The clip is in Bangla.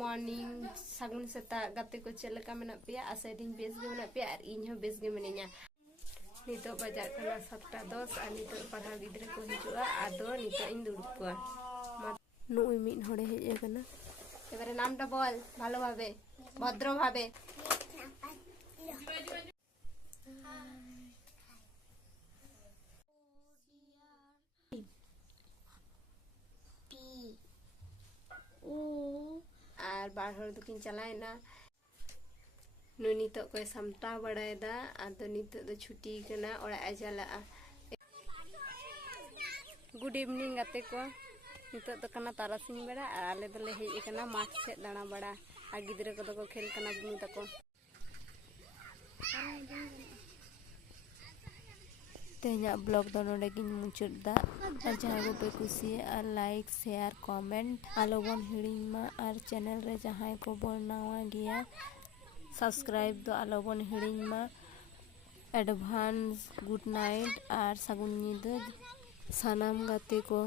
মর্নিং সাগুন সেতা গাতে কো চেলে কা মেনা পেয়া আশা দিন base gay Mena পেয়া R in হ বেস গে মেনে냐 নিতো বাজার কানা 7:10 আর নিতো পড়া গিদরে কো হিজুয়া আদো নিতো ইন দুড়ুক কো নুই মিন হড়ে হেজে কানা এবারে নামটা বল ভালোভাবে ভদ্রভাবে ᱵᱟᱨ ᱦᱚᱲ ᱫᱚᱠᱤᱱ ᱪᱟᱞᱟᱣᱮᱱᱟ ᱱᱩᱱᱤ ᱛᱚ ᱠᱚᱭ ᱥᱟᱢᱴᱟᱣ ᱵᱟᱲᱟᱭᱫᱟ ᱟᱫᱚ ᱱᱤᱛᱚᱜ ᱫᱚ ᱪᱷᱩᱴᱤ ᱠᱟᱱᱟ ᱚᱲᱟᱜ ᱮ ᱪᱟᱞᱟᱜᱼᱟ गुड इवनिंग गाते को नितोग तो कना तारासिंग बेड़ा और आले दले हेज कना माठ से दाणा बड़ा और गिद्रे को खेल कना बुनु तको ᱛᱮᱦᱮᱧᱟᱜ ᱵᱞᱚᱜ ᱫᱚ ᱱᱚᱰᱮ ᱜᱤᱧ ᱢᱩᱪᱟᱹᱫ ᱫᱟ ᱟᱨ ᱡᱟᱦᱟᱸᱭ ᱠᱚᱯᱮ ᱠᱩᱥᱤᱭᱟᱜᱼᱟ ᱞᱟᱭᱤᱠ ᱥᱮᱭᱟᱨ ᱠᱚᱢᱮᱱᱴ ᱟᱞᱚᱵᱚᱱ ᱦᱤᱲᱤᱧ ᱢᱟ ᱟᱨ ᱪᱮᱱᱮᱞ ᱨᱮ ᱡᱟᱦᱟᱸᱭ ᱠᱚᱵᱚᱱ ᱱᱟᱣᱟ ᱜᱮᱭᱟ ᱥᱟᱵᱥᱠᱨᱟᱭᱤᱵ ᱫᱚ ᱟᱞᱚᱵᱚᱱ ᱦᱤᱲᱤᱧ ᱢᱟ ᱮᱰᱵᱷᱟᱱᱥ ᱜᱩᱰ ᱱᱟᱭᱤᱴ ᱟᱨ ᱥᱟᱹᱜᱩᱱ ᱧᱤᱫᱟᱹ ᱥᱟᱱᱟᱢ ᱜᱟᱛᱮ ᱠᱚ